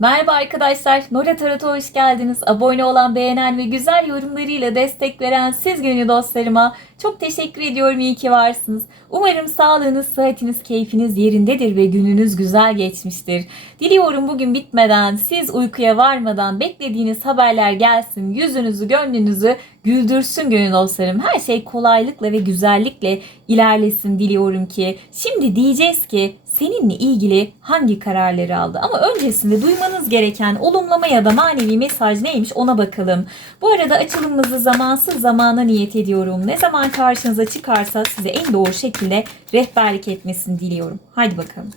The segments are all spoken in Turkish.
Merhaba arkadaşlar, Nora Tarot'a hoş geldiniz. Abone olan, beğenen ve güzel yorumlarıyla destek veren siz gönül dostlarıma çok teşekkür ediyorum. İyi ki varsınız. Umarım sağlığınız, sıhhatiniz, keyfiniz yerindedir ve gününüz güzel geçmiştir. Diliyorum bugün bitmeden, siz uykuya varmadan beklediğiniz haberler gelsin. Yüzünüzü, gönlünüzü güldürsün gönül dostlarım. Her şey kolaylıkla ve güzellikle ilerlesin diliyorum ki. Şimdi diyeceğiz ki seninle ilgili hangi kararları aldı? Ama öncesinde duymanız gereken olumlama ya da manevi mesaj neymiş ona bakalım. Bu arada açılımımızı zamansız zamana niyet ediyorum. Ne zaman karşınıza çıkarsa size en doğru şekilde rehberlik etmesini diliyorum. Haydi bakalım.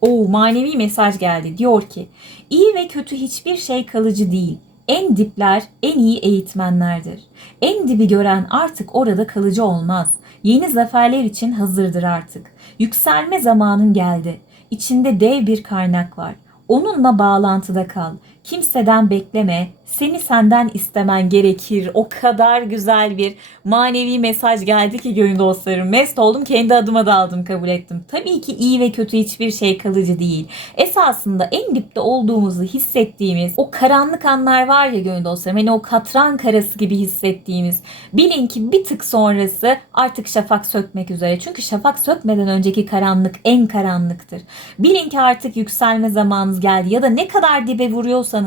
Oo manevi mesaj geldi. Diyor ki iyi ve kötü hiçbir şey kalıcı değil. En dipler en iyi eğitmenlerdir. En dibi gören artık orada kalıcı olmaz. Yeni zaferler için hazırdır artık. Yükselme zamanın geldi. İçinde dev bir kaynak var. Onunla bağlantıda kal. Kimseden bekleme. Seni senden istemen gerekir. O kadar güzel bir manevi mesaj geldi ki gönül dostlarım. Mest oldum kendi adıma da aldım kabul ettim. Tabii ki iyi ve kötü hiçbir şey kalıcı değil. Esasında en dipte olduğumuzu hissettiğimiz o karanlık anlar var ya gönül dostlarım. Hani o katran karası gibi hissettiğimiz. Bilin ki bir tık sonrası artık şafak sökmek üzere. Çünkü şafak sökmeden önceki karanlık en karanlıktır. Bilin ki artık yükselme zamanınız geldi. Ya da ne kadar dibe vuruyorsanız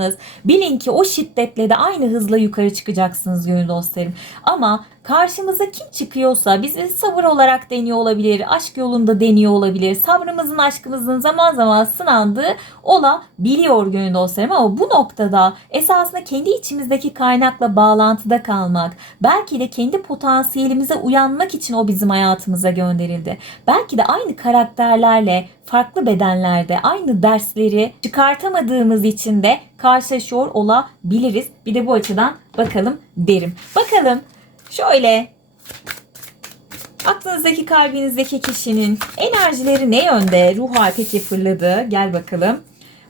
bilin ki o şiddetle de aynı hızla yukarı çıkacaksınız gönül dostlarım. Ama karşımıza kim çıkıyorsa bizi sabır olarak deniyor olabilir, aşk yolunda deniyor olabilir. Sabrımızın, aşkımızın zaman zaman sınandığı olabiliyor gönül dostlarım ama bu noktada esasında kendi içimizdeki kaynakla bağlantıda kalmak, belki de kendi potansiyelimize uyanmak için o bizim hayatımıza gönderildi. Belki de aynı karakterlerle farklı bedenlerde aynı dersleri çıkartamadığımız için de karşılaşıyor olabiliriz. Bir de bu açıdan bakalım derim. Bakalım şöyle aklınızdaki kalbinizdeki kişinin enerjileri ne yönde? Ruh hali peki fırladı. Gel bakalım.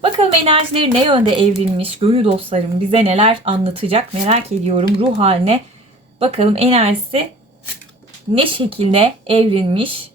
Bakalım enerjileri ne yönde evrilmiş? Gönül dostlarım bize neler anlatacak merak ediyorum ruh haline. Bakalım enerjisi ne şekilde evrilmiş?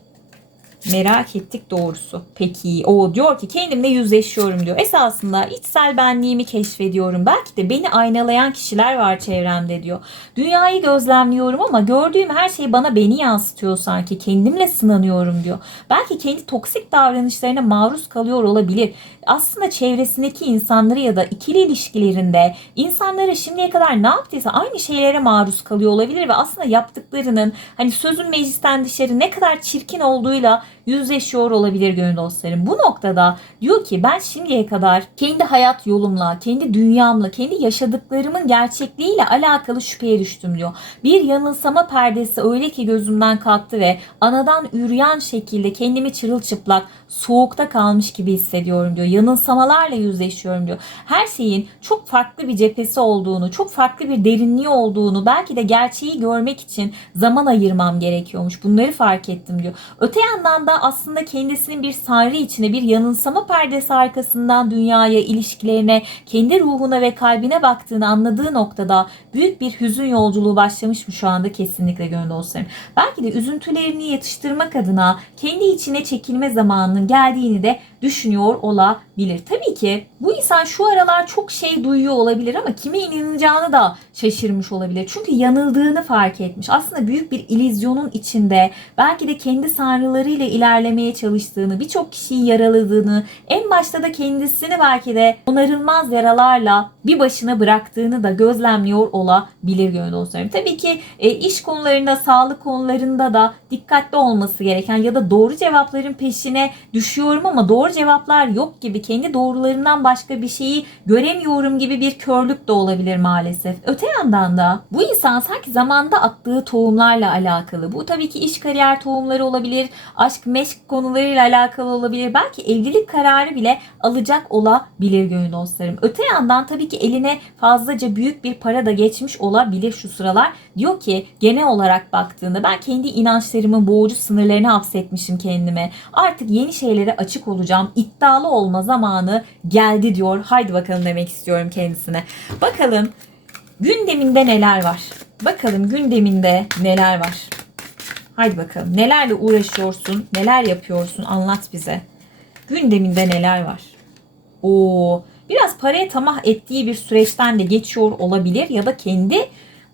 Merak ettik doğrusu. Peki o diyor ki kendimle yüzleşiyorum diyor. Esasında içsel benliğimi keşfediyorum. Belki de beni aynalayan kişiler var çevremde diyor. Dünyayı gözlemliyorum ama gördüğüm her şey bana beni yansıtıyor sanki. Kendimle sınanıyorum diyor. Belki kendi toksik davranışlarına maruz kalıyor olabilir. Aslında çevresindeki insanları ya da ikili ilişkilerinde insanlara şimdiye kadar ne yaptıysa aynı şeylere maruz kalıyor olabilir ve aslında yaptıklarının hani sözün meclisten dışarı ne kadar çirkin olduğuyla yüzleşiyor olabilir gönül dostlarım. Bu noktada diyor ki ben şimdiye kadar kendi hayat yolumla, kendi dünyamla, kendi yaşadıklarımın gerçekliğiyle alakalı şüpheye düştüm diyor. Bir yanılsama perdesi öyle ki gözümden kalktı ve anadan üryan şekilde kendimi çırılçıplak, soğukta kalmış gibi hissediyorum diyor. Yanılsamalarla yüzleşiyorum diyor. Her şeyin çok farklı bir cephesi olduğunu, çok farklı bir derinliği olduğunu, belki de gerçeği görmek için zaman ayırmam gerekiyormuş. Bunları fark ettim diyor. Öte yandan da aslında kendisinin bir sarı içine bir yanılsama perdesi arkasından dünyaya, ilişkilerine, kendi ruhuna ve kalbine baktığını anladığı noktada büyük bir hüzün yolculuğu başlamış mı şu anda kesinlikle gönül dostlarım. Belki de üzüntülerini yatıştırmak adına kendi içine çekilme zamanının geldiğini de düşünüyor olabilir. Tabii ki bu insan şu aralar çok şey duyuyor olabilir ama kime inanacağını da şaşırmış olabilir. Çünkü yanıldığını fark etmiş. Aslında büyük bir ilizyonun içinde belki de kendi sanrılarıyla ilerlemeye çalıştığını, birçok kişiyi yaraladığını, en başta da kendisini belki de onarılmaz yaralarla bir başına bıraktığını da gözlemliyor olabilir gönül dostlarım. Tabii ki e, iş konularında, sağlık konularında da dikkatli olması gereken ya da doğru cevapların peşine düşüyorum ama doğru cevaplar yok gibi kendi doğrularından başka bir şeyi göremiyorum gibi bir körlük de olabilir maalesef. Öte yandan da bu insan sanki zamanda attığı tohumlarla alakalı. Bu tabii ki iş kariyer tohumları olabilir, aşk meşk konularıyla alakalı olabilir. Belki evlilik kararı bile alacak olabilir gönül dostlarım. Öte yandan tabii ki eline fazlaca büyük bir para da geçmiş olabilir şu sıralar. Diyor ki genel olarak baktığında ben kendi inançlarımın boğucu sınırlarını hapsetmişim kendime. Artık yeni şeylere açık olacağım. İddialı olma zamanı geldi diyor. Haydi bakalım demek istiyorum kendisine. Bakalım gündeminde neler var? Bakalım gündeminde neler var? Haydi bakalım. Nelerle uğraşıyorsun? Neler yapıyorsun? Anlat bize. Gündeminde neler var? Oo, biraz paraya tamah ettiği bir süreçten de geçiyor olabilir ya da kendi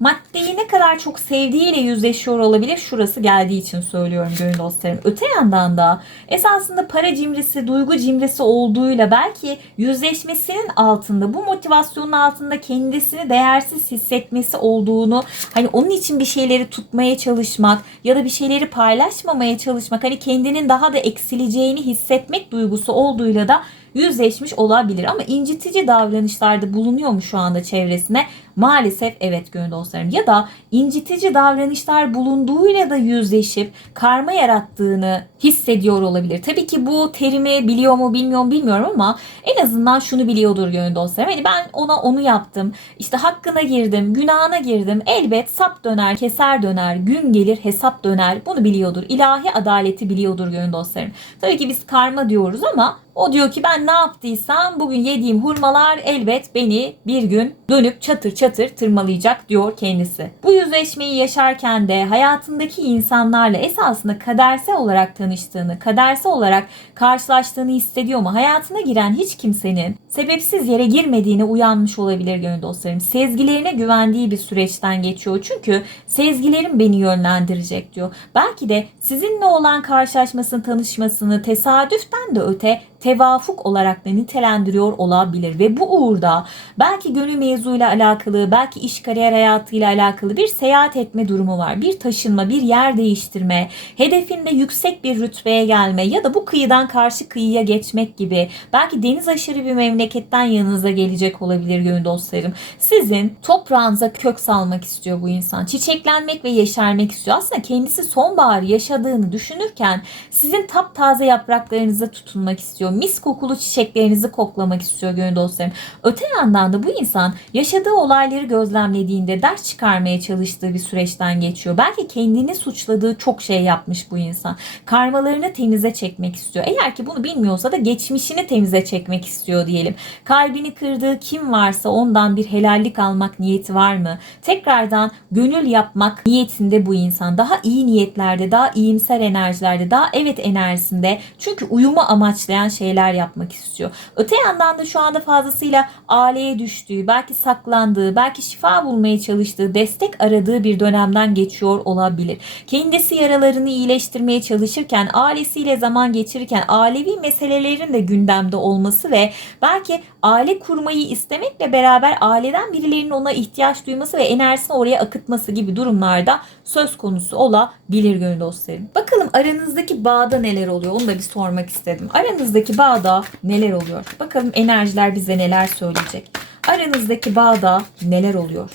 maddeyi ne kadar çok sevdiğiyle yüzleşiyor olabilir. Şurası geldiği için söylüyorum gönül dostlarım. Öte yandan da esasında para cimrisi, duygu cimrisi olduğuyla belki yüzleşmesinin altında, bu motivasyonun altında kendisini değersiz hissetmesi olduğunu, hani onun için bir şeyleri tutmaya çalışmak ya da bir şeyleri paylaşmamaya çalışmak, hani kendinin daha da eksileceğini hissetmek duygusu olduğuyla da yüzleşmiş olabilir. Ama incitici davranışlarda bulunuyor mu şu anda çevresine? Maalesef evet gönül dostlarım. Ya da incitici davranışlar bulunduğuyla da yüzleşip karma yarattığını hissediyor olabilir. Tabii ki bu terimi biliyor mu bilmiyor mu bilmiyorum ama en azından şunu biliyordur gönül dostlarım. Hani ben ona onu yaptım. İşte hakkına girdim, günahına girdim. Elbet sap döner, keser döner, gün gelir hesap döner. Bunu biliyordur. İlahi adaleti biliyordur gönül dostlarım. Tabii ki biz karma diyoruz ama o diyor ki ben ne yaptıysam bugün yediğim hurmalar elbet beni bir gün dönüp çatır çatır tırmalayacak diyor kendisi. Bu yüzleşmeyi yaşarken de hayatındaki insanlarla esasında kadersel olarak tanıştığını, kadersel olarak karşılaştığını hissediyor mu? Hayatına giren hiç kimsenin sebepsiz yere girmediğine uyanmış olabilir gönül dostlarım. Sezgilerine güvendiği bir süreçten geçiyor. Çünkü sezgilerim beni yönlendirecek diyor. Belki de sizinle olan karşılaşmasını, tanışmasını tesadüften de öte tevafuk olarak da nitelendiriyor olabilir ve bu uğurda belki gönül mevzuyla alakalı, belki iş kariyer hayatıyla alakalı bir seyahat etme durumu var. Bir taşınma, bir yer değiştirme, hedefinde yüksek bir rütbeye gelme ya da bu kıyıdan karşı kıyıya geçmek gibi belki deniz aşırı bir memleketten yanınıza gelecek olabilir gönül dostlarım. Sizin toprağınıza kök salmak istiyor bu insan. Çiçeklenmek ve yeşermek istiyor. Aslında kendisi sonbaharı yaşadığını düşünürken sizin taptaze yapraklarınıza tutunmak istiyor. Mis kokulu çiçeklerinizi koklamak istiyor gönül dostlarım. Öte yandan da bu insan yaşadığı olayları gözlemlediğinde ders çıkarmaya çalıştığı bir süreçten geçiyor. Belki kendini suçladığı çok şey yapmış bu insan. Karmalarını temize çekmek istiyor. Eğer ki bunu bilmiyorsa da geçmişini temize çekmek istiyor diyelim. Kalbini kırdığı kim varsa ondan bir helallik almak niyeti var mı? Tekrardan gönül yapmak niyetinde bu insan. Daha iyi niyetlerde, daha iyimser enerjilerde, daha evet enerjisinde. Çünkü uyumu amaçlayan şeyler yapmak istiyor. Öte yandan da şu anda fazlasıyla aileye düştüğü, belki saklandığı, belki şifa bulmaya çalıştığı, destek aradığı bir dönemden geçiyor olabilir. Kendisi yaralarını iyileştirmeye çalışırken, ailesiyle zaman geçirirken, ailevi meselelerin de gündemde olması ve belki aile kurmayı istemekle beraber aileden birilerinin ona ihtiyaç duyması ve enerjisini oraya akıtması gibi durumlarda söz konusu olabilir gönül dostlarım. Bakalım aranızdaki bağda neler oluyor onu da bir sormak istedim. Aranızdaki bağda neler oluyor? Bakalım enerjiler bize neler söyleyecek. Aranızdaki bağda neler oluyor?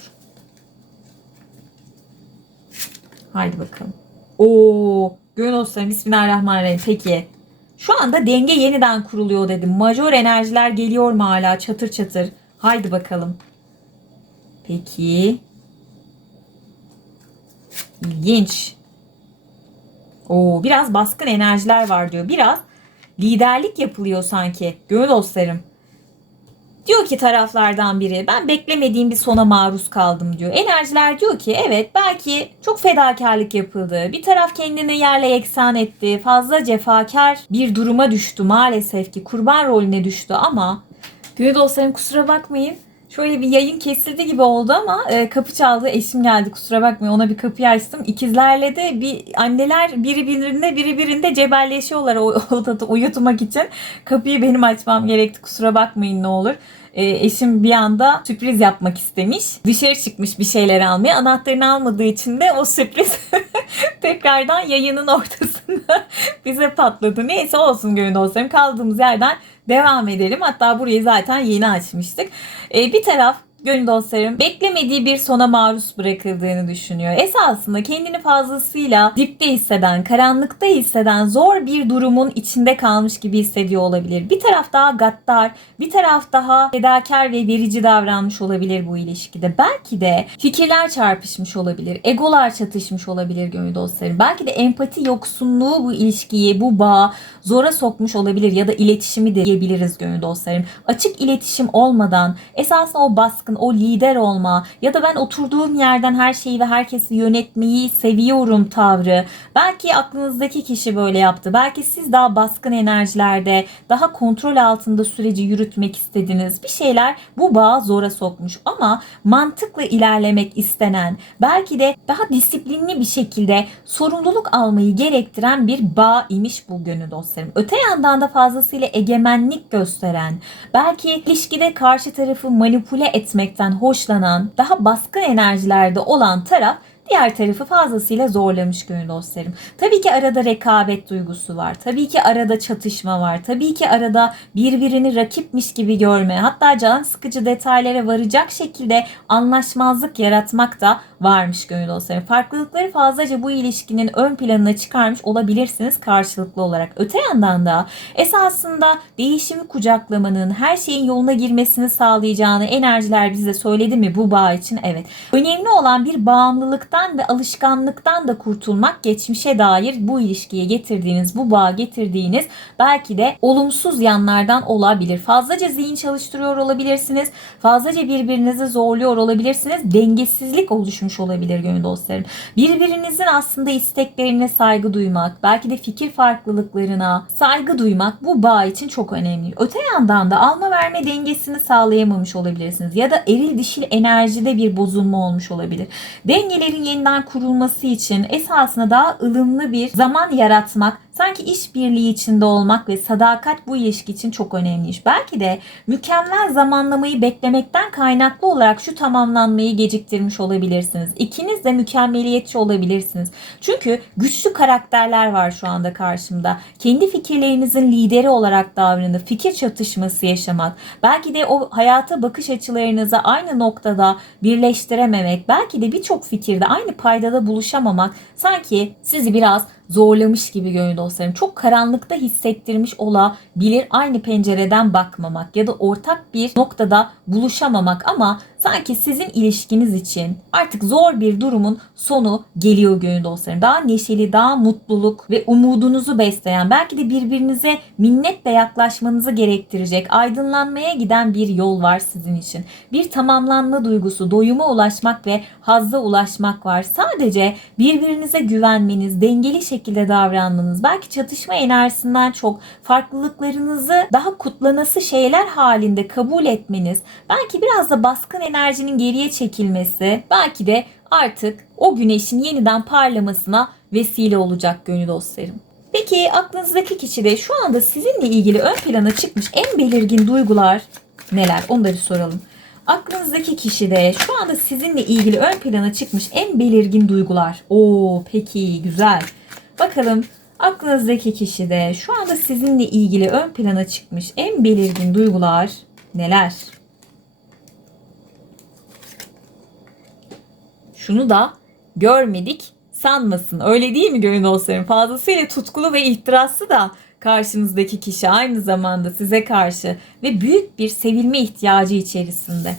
Haydi bakalım. Oo, gönül dostlarım Bismillahirrahmanirrahim. Peki. Şu anda denge yeniden kuruluyor dedim. Majör enerjiler geliyor mu hala çatır çatır? Haydi bakalım. Peki. İlginç. Oo, biraz baskın enerjiler var diyor. Biraz liderlik yapılıyor sanki. Gönül dostlarım. Diyor ki taraflardan biri ben beklemediğim bir sona maruz kaldım diyor. Enerjiler diyor ki evet belki çok fedakarlık yapıldı. Bir taraf kendini yerle yeksan etti. Fazla cefakar bir duruma düştü maalesef ki. Kurban rolüne düştü ama Gönül dostlarım kusura bakmayın. Şöyle bir yayın kesildi gibi oldu ama e, kapı çaldı. Eşim geldi kusura bakmayın. Ona bir kapıyı açtım. İkizlerle de bir anneler biri birinde biri birinde cebelleşiyorlar o odada uyutmak için. Kapıyı benim açmam gerekti. Kusura bakmayın ne olur. E, eşim bir anda sürpriz yapmak istemiş. Dışarı çıkmış bir şeyler almaya. Anahtarını almadığı için de o sürpriz tekrardan yayının ortasında bize patladı. Neyse olsun gönül dostlarım. Kaldığımız yerden devam edelim. Hatta burayı zaten yeni açmıştık. Ee, bir taraf gönül dostlarım beklemediği bir sona maruz bırakıldığını düşünüyor. Esasında kendini fazlasıyla dipte hisseden, karanlıkta hisseden, zor bir durumun içinde kalmış gibi hissediyor olabilir. Bir taraf daha gaddar, bir taraf daha fedakar ve verici davranmış olabilir bu ilişkide. Belki de fikirler çarpışmış olabilir, egolar çatışmış olabilir gönül dostlarım. Belki de empati yoksunluğu bu ilişkiyi, bu bağı zora sokmuş olabilir ya da iletişimi de diyebiliriz gönül dostlarım. Açık iletişim olmadan esasında o baskın, o lider olma ya da ben oturduğum yerden her şeyi ve herkesi yönetmeyi seviyorum tavrı. Belki aklınızdaki kişi böyle yaptı. Belki siz daha baskın enerjilerde, daha kontrol altında süreci yürütmek istediniz. Bir şeyler bu bağı zora sokmuş ama mantıkla ilerlemek istenen, belki de daha disiplinli bir şekilde sorumluluk almayı gerektiren bir bağ imiş bu gönül dostlarım. Öte yandan da fazlasıyla egemenlik gösteren, belki ilişkide karşı tarafı manipüle etmekten hoşlanan, daha baskın enerjilerde olan taraf diğer tarafı fazlasıyla zorlamış gönül dostlarım. Tabii ki arada rekabet duygusu var. Tabii ki arada çatışma var. Tabii ki arada birbirini rakipmiş gibi görme. Hatta can sıkıcı detaylara varacak şekilde anlaşmazlık yaratmak da varmış gönül dostlarım. Farklılıkları fazlaca bu ilişkinin ön planına çıkarmış olabilirsiniz karşılıklı olarak. Öte yandan da esasında değişimi kucaklamanın, her şeyin yoluna girmesini sağlayacağını enerjiler bize söyledi mi bu bağ için? Evet. Önemli olan bir bağımlılıktan ve alışkanlıktan da kurtulmak geçmişe dair bu ilişkiye getirdiğiniz, bu bağa getirdiğiniz belki de olumsuz yanlardan olabilir. Fazlaca zihin çalıştırıyor olabilirsiniz. Fazlaca birbirinizi zorluyor olabilirsiniz. Dengesizlik oluşmuş olabilir gönül dostlarım. Birbirinizin aslında isteklerine saygı duymak, belki de fikir farklılıklarına saygı duymak bu bağ için çok önemli. Öte yandan da alma verme dengesini sağlayamamış olabilirsiniz. Ya da eril dişil enerjide bir bozulma olmuş olabilir. Dengelerin yeniden kurulması için esasında daha ılımlı bir zaman yaratmak Sanki işbirliği içinde olmak ve sadakat bu ilişki için çok önemliymiş. Belki de mükemmel zamanlamayı beklemekten kaynaklı olarak şu tamamlanmayı geciktirmiş olabilirsiniz. İkiniz de mükemmeliyetçi olabilirsiniz. Çünkü güçlü karakterler var şu anda karşımda. Kendi fikirlerinizin lideri olarak davranıp fikir çatışması yaşamak. Belki de o hayata bakış açılarınızı aynı noktada birleştirememek. Belki de birçok fikirde aynı paydada buluşamamak sanki sizi biraz zorlamış gibi gönül dostlarım. Çok karanlıkta hissettirmiş olabilir aynı pencereden bakmamak ya da ortak bir noktada buluşamamak ama sanki sizin ilişkiniz için artık zor bir durumun sonu geliyor gönül dostlarım. Daha neşeli, daha mutluluk ve umudunuzu besleyen, belki de birbirinize minnetle yaklaşmanızı gerektirecek, aydınlanmaya giden bir yol var sizin için. Bir tamamlanma duygusu, doyuma ulaşmak ve hazza ulaşmak var. Sadece birbirinize güvenmeniz, dengeli şekilde davranmanız, belki çatışma enerjisinden çok farklılıklarınızı daha kutlanası şeyler halinde kabul etmeniz, belki biraz da baskın enerjinin geriye çekilmesi belki de artık o güneşin yeniden parlamasına vesile olacak gönül dostlarım. Peki aklınızdaki kişi de şu anda sizinle ilgili ön plana çıkmış en belirgin duygular neler? Bir soralım. Aklınızdaki kişi de şu anda sizinle ilgili ön plana çıkmış en belirgin duygular. Oo peki güzel. Bakalım aklınızdaki kişi de şu anda sizinle ilgili ön plana çıkmış en belirgin duygular neler? Şunu da görmedik sanmasın. Öyle değil mi gönül dostlarım? Fazlasıyla tutkulu ve ihtiraslı da karşınızdaki kişi aynı zamanda size karşı ve büyük bir sevilme ihtiyacı içerisinde.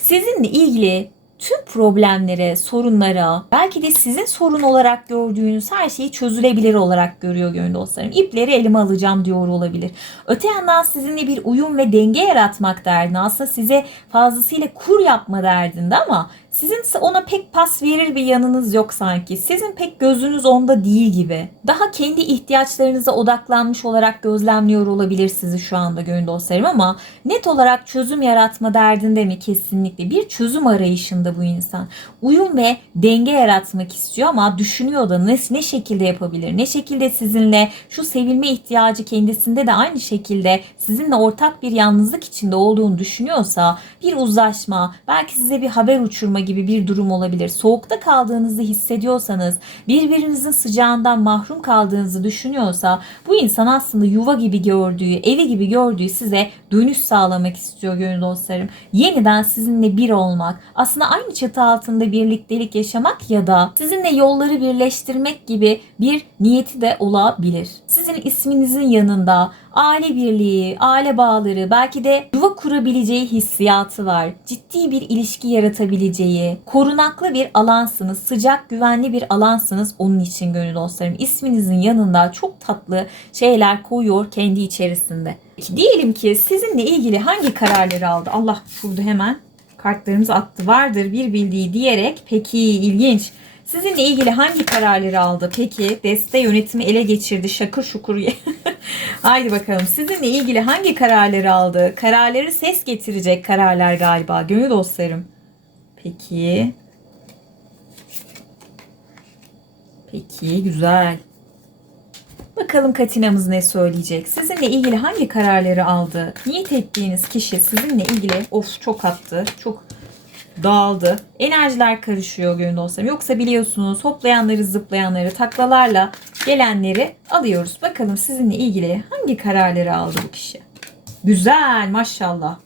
Sizinle ilgili tüm problemlere, sorunlara, belki de sizin sorun olarak gördüğünüz her şeyi çözülebilir olarak görüyor gönül dostlarım. İpleri elime alacağım diyor olabilir. Öte yandan sizinle bir uyum ve denge yaratmak derdinde aslında size fazlasıyla kur yapma derdinde ama sizin ona pek pas verir bir yanınız yok sanki. Sizin pek gözünüz onda değil gibi. Daha kendi ihtiyaçlarınıza odaklanmış olarak gözlemliyor olabilir sizi şu anda gönül dostlarım ama net olarak çözüm yaratma derdinde mi? Kesinlikle. Bir çözüm arayışında bu insan. Uyum ve denge yaratmak istiyor ama düşünüyor da ne, ne şekilde yapabilir? Ne şekilde sizinle şu sevilme ihtiyacı kendisinde de aynı şekilde sizinle ortak bir yalnızlık içinde olduğunu düşünüyorsa bir uzlaşma, belki size bir haber uçurma gibi bir durum olabilir. Soğukta kaldığınızı hissediyorsanız, birbirinizin sıcağından mahrum kaldığınızı düşünüyorsa bu insan aslında yuva gibi gördüğü, evi gibi gördüğü size dönüş sağlamak istiyor gönül dostlarım. Yeniden sizinle bir olmak, aslında aynı çatı altında birliktelik yaşamak ya da sizinle yolları birleştirmek gibi bir niyeti de olabilir. Sizin isminizin yanında aile birliği, aile bağları, belki de yuva kurabileceği hissiyatı var. Ciddi bir ilişki yaratabileceği, korunaklı bir alansınız, sıcak, güvenli bir alansınız onun için gönül dostlarım. İsminizin yanında çok tatlı şeyler koyuyor kendi içerisinde. Diyelim ki sizinle ilgili hangi kararları aldı? Allah şurada hemen kartlarımızı attı. Vardır bir bildiği diyerek. Peki ilginç. Sizinle ilgili hangi kararları aldı? Peki deste yönetimi ele geçirdi. Şakır şukur. Haydi bakalım. Sizinle ilgili hangi kararları aldı? Kararları ses getirecek kararlar galiba. Gönül dostlarım. Peki. Peki güzel. Bakalım Katina'mız ne söyleyecek? Sizinle ilgili hangi kararları aldı? Niyet ettiğiniz kişi sizinle ilgili of çok attı. Çok dağıldı. Enerjiler karışıyor gönül dostlarım. Yoksa biliyorsunuz hoplayanları zıplayanları taklalarla gelenleri alıyoruz. Bakalım sizinle ilgili hangi kararları aldı bu kişi? Güzel maşallah.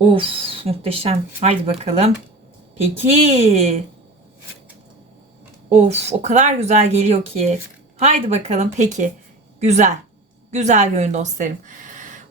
Of muhteşem. Haydi bakalım. Peki. Of o kadar güzel geliyor ki. Haydi bakalım peki. Güzel. Güzel gönül dostlarım.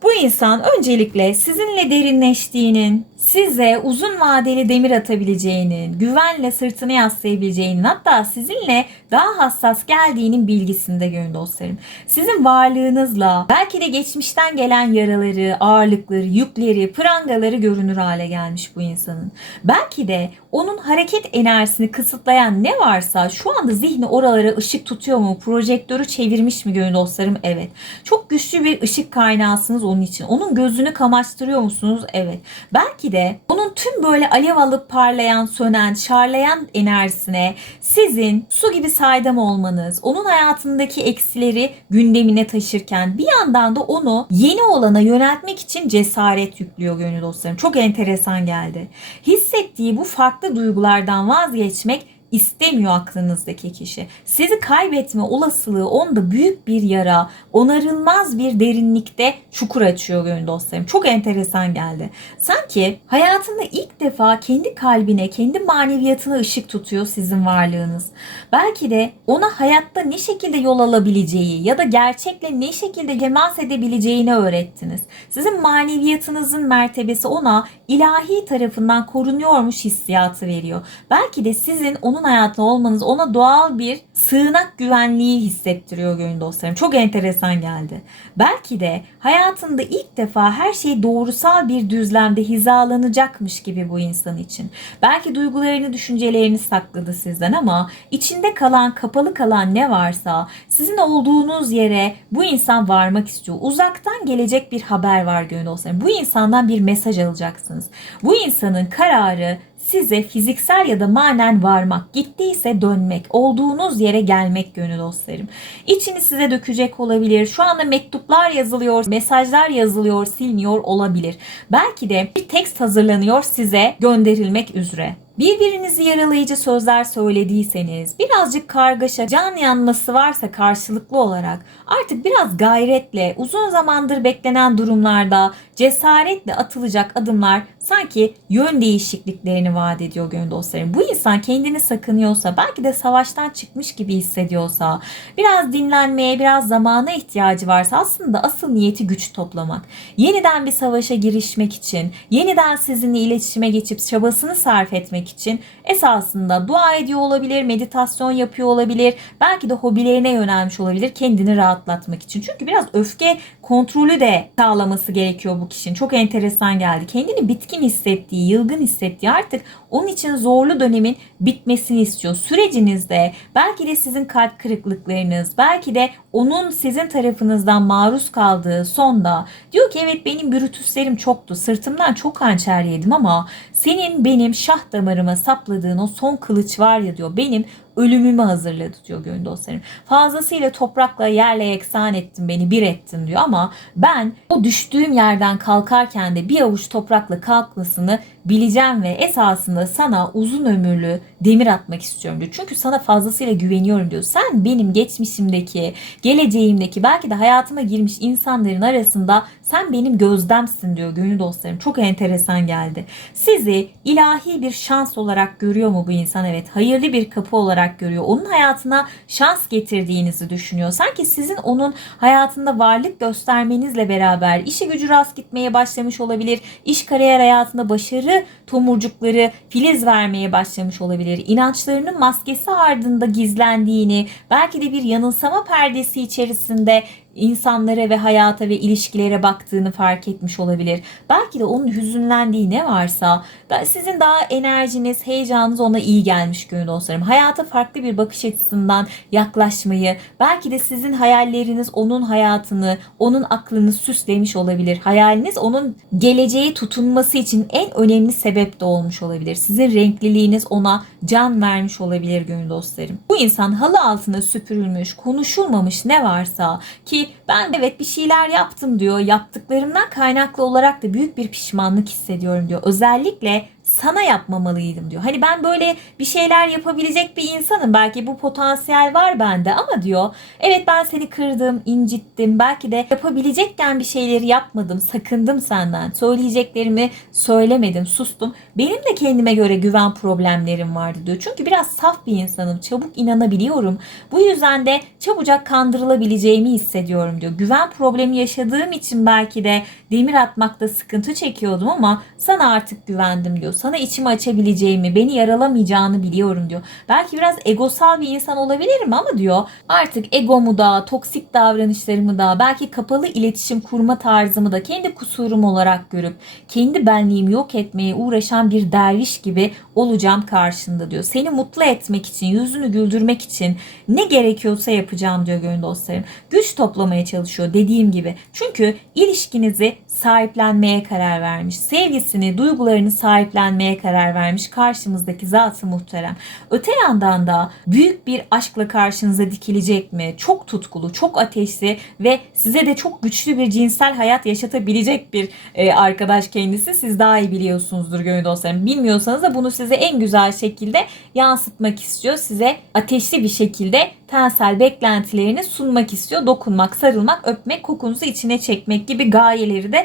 Bu insan öncelikle sizinle derinleştiğinin, size uzun vadeli demir atabileceğinin, güvenle sırtını yaslayabileceğinin, hatta sizinle daha hassas geldiğinin bilgisinde gönül dostlarım. Sizin varlığınızla belki de geçmişten gelen yaraları, ağırlıkları, yükleri, prangaları görünür hale gelmiş bu insanın. Belki de onun hareket enerjisini kısıtlayan ne varsa şu anda zihni oralara ışık tutuyor mu? Projektörü çevirmiş mi gönül dostlarım? Evet. Çok güçlü bir ışık kaynağısınız onun için. Onun gözünü kamaştırıyor musunuz? Evet. Belki de onun tüm böyle alev alıp parlayan, sönen, şarlayan enerjisine sizin su gibi saydam olmanız, onun hayatındaki eksileri gündemine taşırken bir yandan da onu yeni olana yöneltmek için cesaret yüklüyor gönül dostlarım. Çok enteresan geldi. Hissettiği bu farklı duygulardan vazgeçmek istemiyor aklınızdaki kişi. Sizi kaybetme olasılığı onda büyük bir yara, onarılmaz bir derinlikte çukur açıyor gönül dostlarım. Çok enteresan geldi. Sanki hayatında ilk defa kendi kalbine, kendi maneviyatına ışık tutuyor sizin varlığınız. Belki de ona hayatta ne şekilde yol alabileceği ya da gerçekle ne şekilde temas edebileceğini öğrettiniz. Sizin maneviyatınızın mertebesi ona ilahi tarafından korunuyormuş hissiyatı veriyor. Belki de sizin onun hayatında olmanız ona doğal bir sığınak güvenliği hissettiriyor gönül dostlarım. Çok enteresan geldi. Belki de hayatında ilk defa her şey doğrusal bir düzlemde hizalanacakmış gibi bu insan için. Belki duygularını, düşüncelerini sakladı sizden ama içinde kalan, kapalı kalan ne varsa sizin olduğunuz yere bu insan varmak istiyor. Uzaktan gelecek bir haber var gönül dostlarım. Bu insandan bir mesaj alacaksınız. Bu insanın kararı size fiziksel ya da manen varmak, gittiyse dönmek, olduğunuz yere gelmek gönül dostlarım. İçini size dökecek olabilir. Şu anda mektuplar yazılıyor, mesajlar yazılıyor, siliniyor olabilir. Belki de bir tekst hazırlanıyor size gönderilmek üzere. Birbirinizi yaralayıcı sözler söylediyseniz, birazcık kargaşa, can yanması varsa karşılıklı olarak artık biraz gayretle, uzun zamandır beklenen durumlarda cesaretle atılacak adımlar sanki yön değişikliklerini vaat ediyor gönül dostlarım. Bu insan kendini sakınıyorsa, belki de savaştan çıkmış gibi hissediyorsa, biraz dinlenmeye, biraz zamana ihtiyacı varsa aslında asıl niyeti güç toplamak. Yeniden bir savaşa girişmek için, yeniden sizinle iletişime geçip çabasını sarf etmek için esasında dua ediyor olabilir, meditasyon yapıyor olabilir, belki de hobilerine yönelmiş olabilir kendini rahatlatmak için. Çünkü biraz öfke kontrolü de sağlaması gerekiyor bu kişinin. Çok enteresan geldi. Kendini bitkin hissettiği, yılgın hissettiği artık onun için zorlu dönemin bitmesini istiyor. Sürecinizde belki de sizin kalp kırıklıklarınız, belki de onun sizin tarafınızdan maruz kaldığı sonda diyor ki evet benim bürütüslerim çoktu. Sırtımdan çok hançer yedim ama senin benim şah damarıma sapladığın o son kılıç var ya diyor. Benim ölümümü hazırladı diyor gönül dostlarım. Fazlasıyla toprakla yerle yeksan ettin beni bir ettin diyor ama ben o düştüğüm yerden kalkarken de bir avuç toprakla kalkmasını bileceğim ve esasında sana uzun ömürlü demir atmak istiyorum diyor. Çünkü sana fazlasıyla güveniyorum diyor. Sen benim geçmişimdeki, geleceğimdeki belki de hayatıma girmiş insanların arasında Sen benim gözdemsin diyor gönül dostlarım. Çok enteresan geldi. Sizi ilahi bir şans olarak görüyor mu bu insan? Evet hayırlı bir kapı olarak görüyor. Onun hayatına şans getirdiğinizi düşünüyor. Sanki sizin onun hayatında varlık göstermenizle beraber işi gücü rast gitmeye başlamış olabilir. İş kariyer hayatında başarı tomurcukları filiz vermeye başlamış olabilir. İnançlarının maskesi ardında gizlendiğini, belki de bir yanılsama perdesi içerisinde insanlara ve hayata ve ilişkilere baktığını fark etmiş olabilir. Belki de onun hüzünlendiği ne varsa sizin daha enerjiniz, heyecanınız ona iyi gelmiş gönül dostlarım. Hayata farklı bir bakış açısından yaklaşmayı, belki de sizin hayalleriniz onun hayatını, onun aklını süslemiş olabilir. Hayaliniz onun geleceğe tutunması için en önemli sebep de olmuş olabilir. Sizin renkliliğiniz ona can vermiş olabilir gönül dostlarım. Bu insan halı altına süpürülmüş, konuşulmamış ne varsa ki ben evet bir şeyler yaptım diyor. Yaptıklarımdan kaynaklı olarak da büyük bir pişmanlık hissediyorum diyor. Özellikle sana yapmamalıydım diyor. Hani ben böyle bir şeyler yapabilecek bir insanım. Belki bu potansiyel var bende ama diyor evet ben seni kırdım, incittim. Belki de yapabilecekken bir şeyleri yapmadım, sakındım senden. Söyleyeceklerimi söylemedim, sustum. Benim de kendime göre güven problemlerim vardı diyor. Çünkü biraz saf bir insanım. Çabuk inanabiliyorum. Bu yüzden de çabucak kandırılabileceğimi hissediyorum diyor. Güven problemi yaşadığım için belki de demir atmakta sıkıntı çekiyordum ama sana artık güvendim diyor. Sana içimi açabileceğimi, beni yaralamayacağını biliyorum diyor. Belki biraz egosal bir insan olabilirim ama diyor artık egomu da, toksik davranışlarımı da, belki kapalı iletişim kurma tarzımı da kendi kusurum olarak görüp kendi benliğimi yok etmeye uğraşan bir derviş gibi olacağım karşında diyor. Seni mutlu etmek için, yüzünü güldürmek için ne gerekiyorsa yapacağım diyor gönül dostlarım. Güç toplamaya çalışıyor dediğim gibi. Çünkü ilişkinizi sahiplenmeye karar vermiş. Sevgisini, duygularını sahiplenmeye karar vermiş karşımızdaki zatı muhterem. Öte yandan da büyük bir aşkla karşınıza dikilecek mi? Çok tutkulu, çok ateşli ve size de çok güçlü bir cinsel hayat yaşatabilecek bir e, arkadaş kendisi. Siz daha iyi biliyorsunuzdur gönül dostlarım. Bilmiyorsanız da bunu size en güzel şekilde yansıtmak istiyor. Size ateşli bir şekilde tensel beklentilerini sunmak istiyor. Dokunmak, sarılmak, öpmek, kokunuzu içine çekmek gibi gayeleri de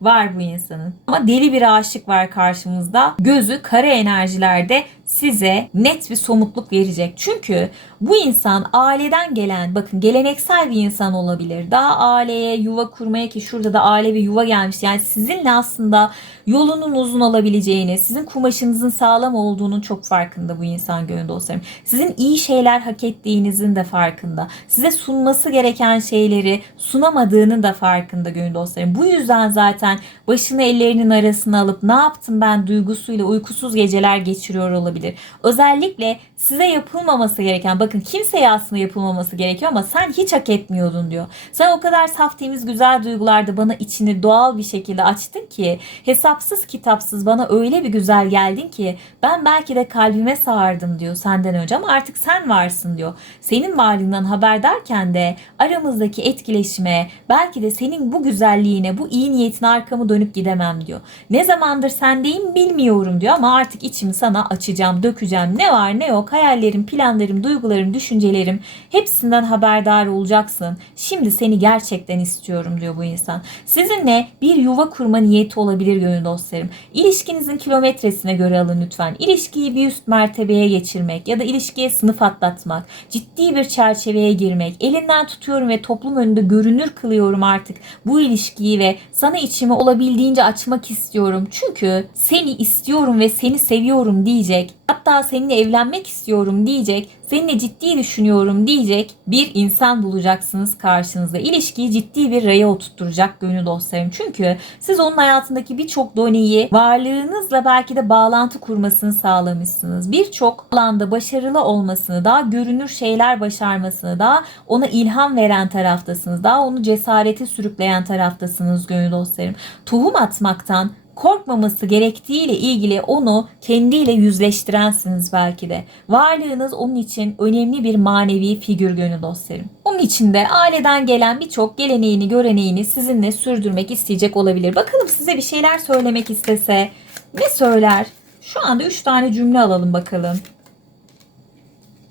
var bu insanın. Ama deli bir aşık var karşımızda. Gözü kara enerjilerde size net bir somutluk verecek. Çünkü bu insan aileden gelen, bakın geleneksel bir insan olabilir. Daha aileye, yuva kurmaya ki şurada da aile ve yuva gelmiş. Yani sizinle aslında yolunun uzun olabileceğini, sizin kumaşınızın sağlam olduğunun çok farkında bu insan gönül dostlarım. Sizin iyi şeyler hak ettiğinizin de farkında. Size sunması gereken şeyleri sunamadığının da farkında gönül dostlarım. Bu yüzden zaten başını ellerinin arasına alıp ne yaptım ben duygusuyla uykusuz geceler geçiriyor olabilir. Özellikle size yapılmaması gereken bakın kimseye aslında yapılmaması gerekiyor ama sen hiç hak etmiyordun diyor. Sen o kadar saf temiz güzel duygularda bana içini doğal bir şekilde açtın ki hesapsız kitapsız bana öyle bir güzel geldin ki ben belki de kalbime sağardım diyor senden önce ama artık sen varsın diyor. Senin varlığından haberdarken de aramızdaki etkileşime belki de senin bu güzelliğine bu iyi niyetine arkamı dönüp gidemem diyor. Ne zamandır sendeyim bilmiyorum diyor ama artık içimi sana açacağım, dökeceğim. Ne var ne yok hayallerim, planlarım, duygularım, düşüncelerim hepsinden haberdar olacaksın. Şimdi seni gerçekten istiyorum diyor bu insan. Sizinle bir yuva kurma niyeti olabilir gönül dostlarım. İlişkinizin kilometresine göre alın lütfen. İlişkiyi bir üst mertebeye geçirmek ya da ilişkiye sınıf atlatmak, ciddi bir çerçeveye girmek, elinden tutuyorum ve toplum önünde görünür kılıyorum artık bu ilişkiyi ve sana içimi olabildiğince açmak istiyorum. Çünkü seni istiyorum ve seni seviyorum diyecek. Hatta seninle evlenmek istiyorum diyecek. Seninle ciddi düşünüyorum diyecek bir insan bulacaksınız karşınızda. İlişkiyi ciddi bir raya oturtturacak gönül dostlarım. Çünkü siz onun hayatındaki birçok doneyi varlığınızla belki de bağlantı kurmasını sağlamışsınız. Birçok alanda başarılı olmasını, daha görünür şeyler başarmasını, daha ona ilham veren taraftasınız. Daha onu cesarete sürükleyen taraftasınız gönül dostlarım. Tohum atmaktan korkmaması gerektiğiyle ilgili onu kendiyle yüzleştirensiniz belki de. Varlığınız onun için önemli bir manevi figür gönül dostlarım. Onun için de aileden gelen birçok geleneğini, göreneğini sizinle sürdürmek isteyecek olabilir. Bakalım size bir şeyler söylemek istese ne söyler? Şu anda 3 tane cümle alalım bakalım.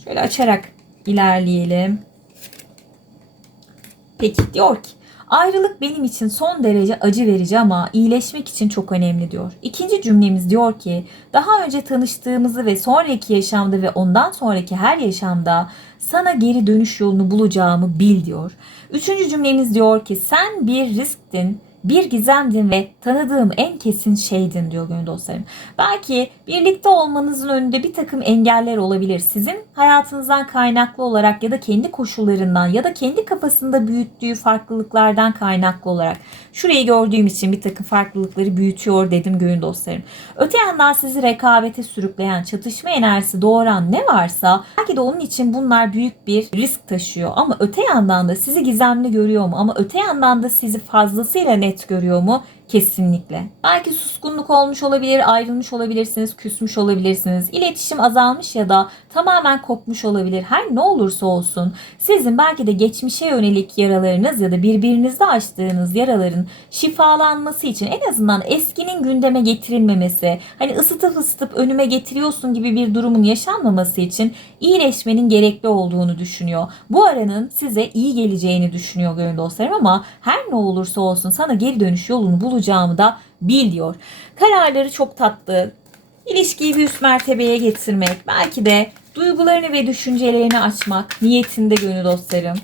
Şöyle açarak ilerleyelim. Peki diyor ki Ayrılık benim için son derece acı verici ama iyileşmek için çok önemli diyor. İkinci cümlemiz diyor ki daha önce tanıştığımızı ve sonraki yaşamda ve ondan sonraki her yaşamda sana geri dönüş yolunu bulacağımı bil diyor. Üçüncü cümlemiz diyor ki sen bir risktin, bir gizemdin ve tanıdığım en kesin şeydin diyor gönül dostlarım. Belki birlikte olmanızın önünde bir takım engeller olabilir. Sizin hayatınızdan kaynaklı olarak ya da kendi koşullarından ya da kendi kafasında büyüttüğü farklılıklardan kaynaklı olarak. Şurayı gördüğüm için bir takım farklılıkları büyütüyor dedim gönül dostlarım. Öte yandan sizi rekabete sürükleyen, çatışma enerjisi doğuran ne varsa belki de onun için bunlar büyük bir risk taşıyor. Ama öte yandan da sizi gizemli görüyor mu? Ama öte yandan da sizi fazlasıyla net görüyor mu? Kesinlikle. Belki suskunluk olmuş olabilir, ayrılmış olabilirsiniz, küsmüş olabilirsiniz. İletişim azalmış ya da tamamen kopmuş olabilir. Her ne olursa olsun sizin belki de geçmişe yönelik yaralarınız ya da birbirinizde açtığınız yaraların şifalanması için en azından eskinin gündeme getirilmemesi, hani ısıtıp ısıtıp önüme getiriyorsun gibi bir durumun yaşanmaması için iyileşmenin gerekli olduğunu düşünüyor. Bu aranın size iyi geleceğini düşünüyor gönül dostlarım ama her ne olursa olsun sana geri dönüş yolunu bulacağımı da bil diyor. Kararları çok tatlı. İlişkiyi bir üst mertebeye getirmek, belki de duygularını ve düşüncelerini açmak niyetinde gönül dostlarım.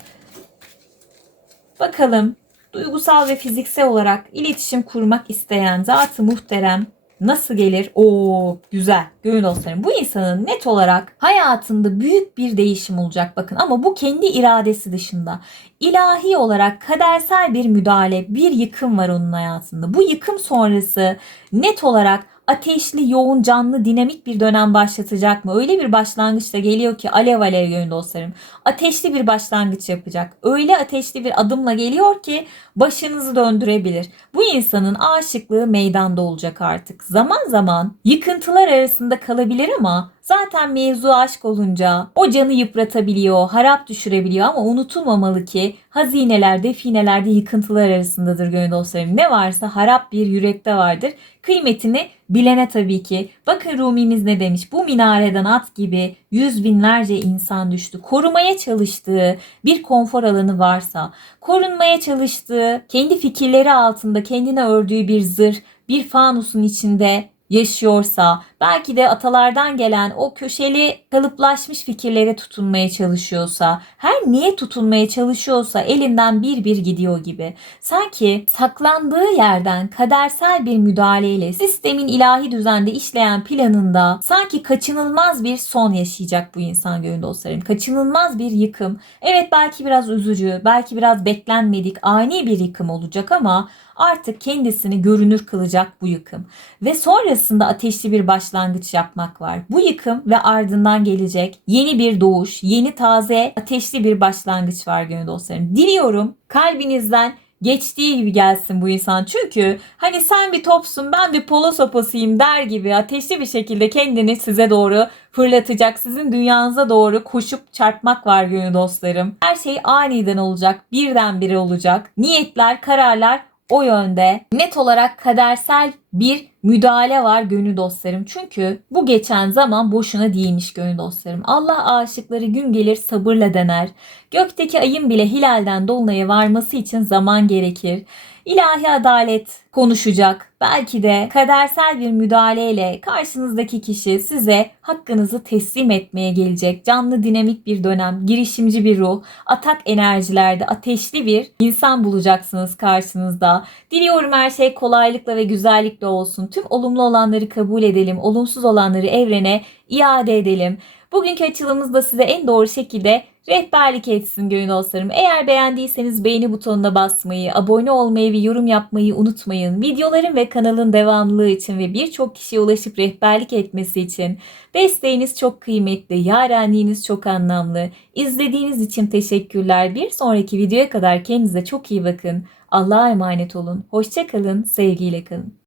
Bakalım duygusal ve fiziksel olarak iletişim kurmak isteyen zatı muhterem nasıl gelir? Oo güzel. Gönül dostlarım bu insanın net olarak hayatında büyük bir değişim olacak bakın ama bu kendi iradesi dışında. ilahi olarak kadersel bir müdahale, bir yıkım var onun hayatında. Bu yıkım sonrası net olarak ateşli, yoğun, canlı, dinamik bir dönem başlatacak mı? Öyle bir başlangıçta geliyor ki alev alev gönül dostlarım. Ateşli bir başlangıç yapacak. Öyle ateşli bir adımla geliyor ki başınızı döndürebilir. Bu insanın aşıklığı meydanda olacak artık. Zaman zaman yıkıntılar arasında kalabilir ama Zaten mevzu aşk olunca o canı yıpratabiliyor, harap düşürebiliyor ama unutulmamalı ki hazineler, definelerde yıkıntılar arasındadır gönül dostlarım. Ne varsa harap bir yürekte vardır. Kıymetini bilene tabii ki. Bakın Rumimiz ne demiş? Bu minareden at gibi yüz binlerce insan düştü. Korumaya çalıştığı bir konfor alanı varsa, korunmaya çalıştığı, kendi fikirleri altında kendine ördüğü bir zırh, bir fanusun içinde yaşıyorsa, belki de atalardan gelen o köşeli kalıplaşmış fikirlere tutunmaya çalışıyorsa, her niye tutunmaya çalışıyorsa elinden bir bir gidiyor gibi. Sanki saklandığı yerden kadersel bir müdahaleyle sistemin ilahi düzende işleyen planında sanki kaçınılmaz bir son yaşayacak bu insan gönül dostlarım. Kaçınılmaz bir yıkım. Evet belki biraz üzücü, belki biraz beklenmedik, ani bir yıkım olacak ama artık kendisini görünür kılacak bu yıkım. Ve sonrasında ateşli bir başlangıç yapmak var. Bu yıkım ve ardından gelecek yeni bir doğuş, yeni taze ateşli bir başlangıç var gönül dostlarım. Diliyorum kalbinizden geçtiği gibi gelsin bu insan. Çünkü hani sen bir topsun ben bir polo sopasıyım der gibi ateşli bir şekilde kendini size doğru fırlatacak. Sizin dünyanıza doğru koşup çarpmak var gönül dostlarım. Her şey aniden olacak. Birdenbire olacak. Niyetler, kararlar o yönde net olarak kadersel bir müdahale var gönül dostlarım. Çünkü bu geçen zaman boşuna değilmiş gönül dostlarım. Allah aşıkları gün gelir sabırla dener. Gökteki ayın bile hilalden dolunaya varması için zaman gerekir. İlahi adalet konuşacak. Belki de kadersel bir müdahaleyle karşınızdaki kişi size hakkınızı teslim etmeye gelecek. Canlı dinamik bir dönem, girişimci bir ruh, atak enerjilerde ateşli bir insan bulacaksınız karşınızda. Diliyorum her şey kolaylıkla ve güzellikle olsun. Tüm olumlu olanları kabul edelim, olumsuz olanları evrene iade edelim. Bugünkü açılımımızda size en doğru şekilde rehberlik etsin gönül dostlarım. Eğer beğendiyseniz beğeni butonuna basmayı, abone olmayı ve yorum yapmayı unutmayın. Videoların ve kanalın devamlılığı için ve birçok kişiye ulaşıp rehberlik etmesi için desteğiniz çok kıymetli, yarenliğiniz çok anlamlı. İzlediğiniz için teşekkürler. Bir sonraki videoya kadar kendinize çok iyi bakın. Allah'a emanet olun. Hoşçakalın, sevgiyle kalın.